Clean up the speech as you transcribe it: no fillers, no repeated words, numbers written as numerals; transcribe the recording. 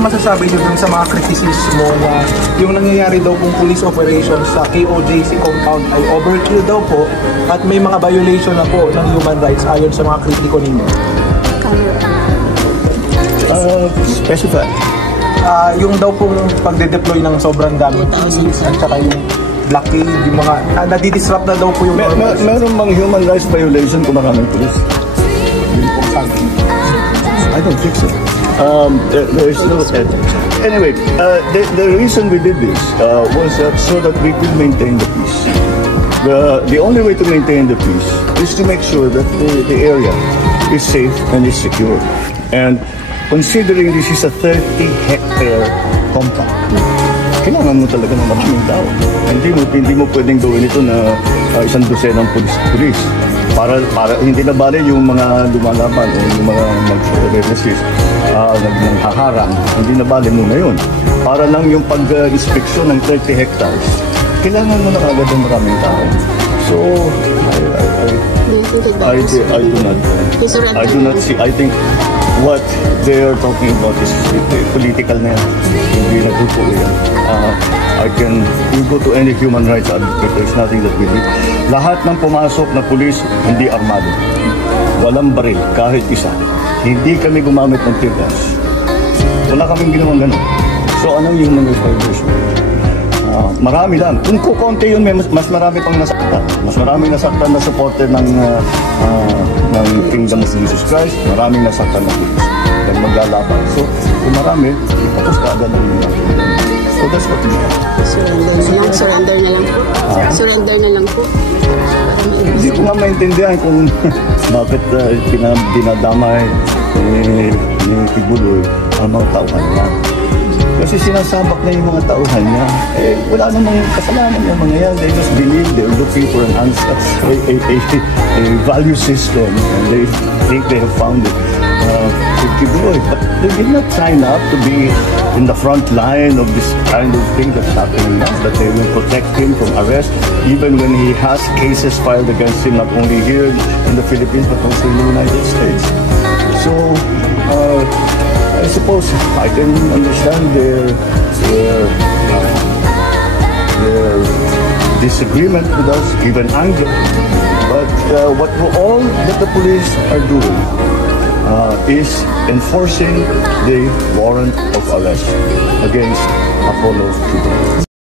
pong masasabi niyo dun sa mga kritisismo na yung nangyayari daw pong police operations sa KOJC compound ay overkill daw po at may mga violation na po ng human rights ayon sa mga kritiko ninyo? Specify. Yung daw pong pagde-deploy ng sobrang daming police at saka yung blockade, yung mga nadidisrupt na daw po yung meron bang human rights violation kung maraming police? Yun po sabi. I don't think so. There is no ethics. Anyway, the reason we did this was so that we could maintain the peace. The only way to maintain the peace is to make sure that the area is safe and is secure. And considering this is a 30-hectare compound, kailangan mo talaga ng maraming tao. Hindi mo pwedeng gawin ito na isang dosenang pulis. Para hindi na bale yung mga lumalaban o yung mga mag-resist, naghaharang, hindi na bale muna yun. Para lang yung pag-inspeksyon ng 30 hectares, kailangan mo na agad ng maraming tao. So, I do not see. I think what they are talking about is political na yan. Hindi na grupo yan. You go to any human rights advocate, there's nothing that we do. Lahat ng pumasok na pulis, hindi armado. Walang baril, kahit isa. Hindi kami gumamit ng tear gas. Wala kaming ginawang ganun. So, anong human rights violation? Marami lang. Kung kukonti yun, mas marami pang nasaktan. Mas maraming nasaktan na supporter ng Kingdom of Jesus Christ. Maraming nasaktan na pulis. Dahil maglalaban. So, kung marami, ipapos ka agad ng mga. So, that's what we have. Surrender na lang po. Surrender na lang po. Hindi ko nga maintindihan kung bakit dinadamay ni Tibuloy ang mga tauhan niya. Kasi sinasabak na yung mga tauhan niya. Wala namang kasalanan yung mga yan. They just believe they're looking for an answer, a value system, and they think they have found it. But they did not sign up to be in the front line of this kind of thing that's happening now, that they will protect him from arrest, even when he has cases filed against him, not only here in the Philippines, but also in the United States. So, I suppose I can understand their disagreement with us, even anger, but what all that the police are doing is enforcing the warrant of arrest against Apollo Tibuloy.